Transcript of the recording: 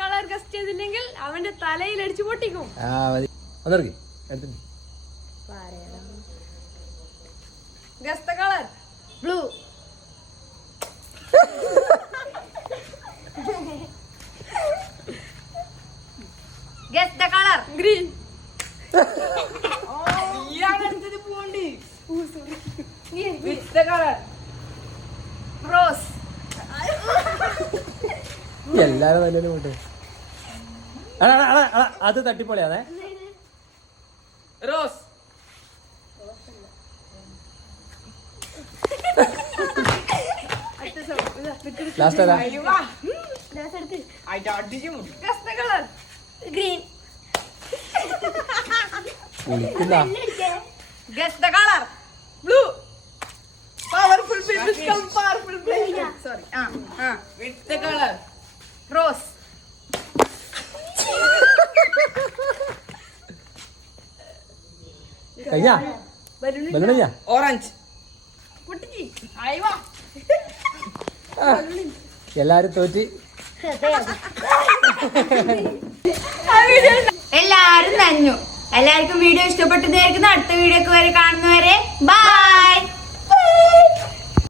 Colour guest ചെയ്തില്ലെങ്കിൽ അവന്റെ തലയിൽ അടിച്ചു പൊട്ടിക്കും. Guest colour blue. Guest the colour green. With the colour rose. എല്ലാരും തന്നെ പോട്ടെ. അത് തട്ടിപ്പൊളിയാണേ. റോസ്. ലാസ്റ്റ് ഏതാ? Guest the colour green. Guess the color blue. Powerful people come powerful people. Sorry. With the color rose. കഴിഞ്ഞാ? ബലൂണില്ല? Orange. പൊട്ടിക്ക്. ആയിവാ. എല്ലാരും തോറ്റി. എല്ലാരും നനഞ്ഞു. എല്ലാവർക്കും വീഡിയോ ഇഷ്ടപ്പെട്ടതായിരിക്കും. അടുത്ത വീഡിയോക്ക് വരെ കാണുന്നവരെ ബൈ.